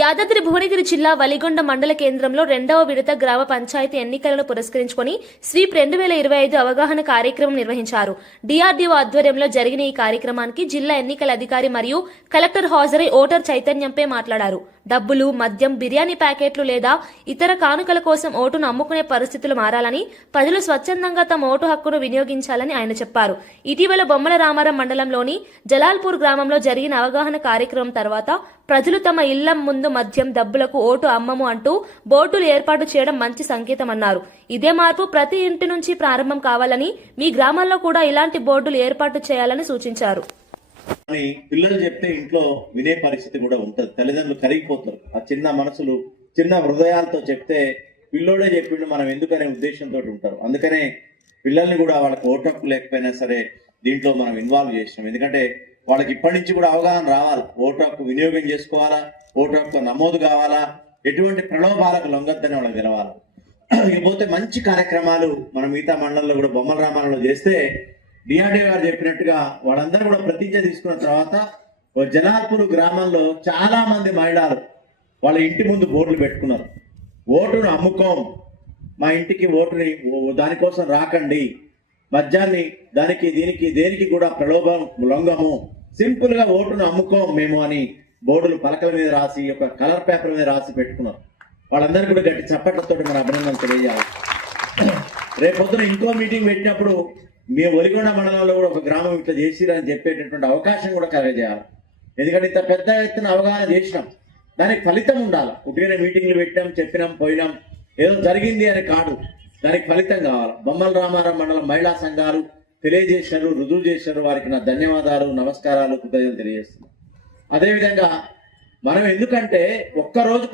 యాదాద్రి భువనగిరి జిల్లా వలిగొండ మండల కేంద్రంలో రెండవ విడత గ్రామ పంచాయతీ ఎన్నికలను పురస్కరించుకొని స్వీప్ రెండు వేల ఇరవై ఐదు అవగాహన కార్యక్రమం నిర్వహించారు. డిఆర్డీఓ ఆధ్వర్యంలో జరిగిన ఈ కార్యక్రమానికి జిల్లా ఎన్నికల అధికారి మరియు కలెక్టర్ హాజరై ఓటర్ చైతన్యంపై మాట్లాడారు. డబ్బులు మద్యం బిర్యానీ ప్యాకెట్లు లేదా ఇతర కానుకల కోసం ఓటును అమ్ముకునే పరిస్థితులు మారాలని ప్రజలు స్వచ్ఛందంగా తమ ఓటు హక్కును వినియోగించాలని ఆయన చెప్పారు. ఇటీవల బొమ్మల రామారం మండలంలోని జలాల్పూర్ గ్రామంలో జరిగిన అవగాహన కార్యక్రమం తర్వాత ప్రజలు తమ ఇళ్ళ ముందు మద్యం డబ్బులకు ఓటు అమ్మము అంటూ బోర్డులు ఏర్పాటు చేయడం మంచి సంకేతమన్నారు. ఇదే మార్పు ప్రతి ఇంటి నుంచి ప్రారంభం కావాలని మీ గ్రామాల్లో కూడా ఇలాంటి బోర్డులు ఏర్పాటు చేయాలని సూచించారు. పిల్లలు చెప్తే ఇంట్లో వినే పరిస్థితి కూడా ఉంటది. తల్లిదండ్రులు కరిగిపోతారు. ఆ చిన్న మనసులు చిన్న హృదయాలతో చెప్తే పిల్లోడే చెప్పిండు మనం ఎందుకనే ఉద్దేశంతో ఉంటారు. అందుకనే పిల్లల్ని కూడా వాళ్ళకి ఓటప్పు లేకపోయినా సరే దీంట్లో మనం ఇన్వాల్వ్ చేసినాం. ఎందుకంటే వాళ్ళకి ఇప్పటి నుంచి కూడా అవగాహన రావాలి. ఓటు హక్కు వినియోగం చేసుకోవాలా? ఓటు హక్కు నమోదు కావాలా? ఎటువంటి ప్రలోభాలకు లొంగద్దని వాళ్ళకి తెలవాలి. ఇకపోతే మంచి కార్యక్రమాలు మన మిగతా మండలంలో కూడా బొమ్మల రామాలలో చేస్తే డిఆర్డీ గారు చెప్పినట్టుగా వాళ్ళందరూ కూడా ప్రతిజ్ఞ తీసుకున్న తర్వాత ఓ జలాల్పూర్ గ్రామంలో చాలా మంది మహిళలు వాళ్ళ ఇంటి ముందు బోర్డులు పెట్టుకున్నారు. ఓటును అమ్ముకోం. మా ఇంటికి ఓటుని దానికోసం రాకండి. మద్యాన్ని దానికి దీనికి దేనికి కూడా ప్రలోభం లొంగము సింపుల్గా ఓటును అమ్ముకోం మేము అని బోర్డులు పలకల మీద రాసి ఒక కలర్ పేపర్ మీద రాసి పెట్టుకున్నారు. వాళ్ళందరూ కూడా గట్టి చప్పట్లతో మన అభినందనలు తెలియజేయాలి. రేపొద్దున ఇంకో మీటింగ్ పెట్టినప్పుడు మేము ఒలిగొండ మండలంలో కూడా ఒక గ్రామం ఇట్లా చేసిరని చెప్పేటటువంటి అవకాశం కూడా కలగజేయాలి. ఎందుకంటే ఇంత పెద్ద ఎత్తున అవగాహన చేసినాం. దానికి ఫలితం ఉండాలి. ఉట్టిగానే మీటింగ్లు పెట్టాం చెప్పినాం పోయినాం. ఏదో జరిగింది అని కాదు. దానికి ఫలితం కావాలి. బొమ్మల రామారావు మండలం మహిళా సంఘాలు తెలియజేశారు రుజువు చేశారు. వారికి నా ధన్యవాదాలు నమస్కారాలు కృతజ్ఞతలు తెలియజేస్తున్నాను. అదేవిధంగా మనం ఎందుకంటే ఒక్క రోజుకో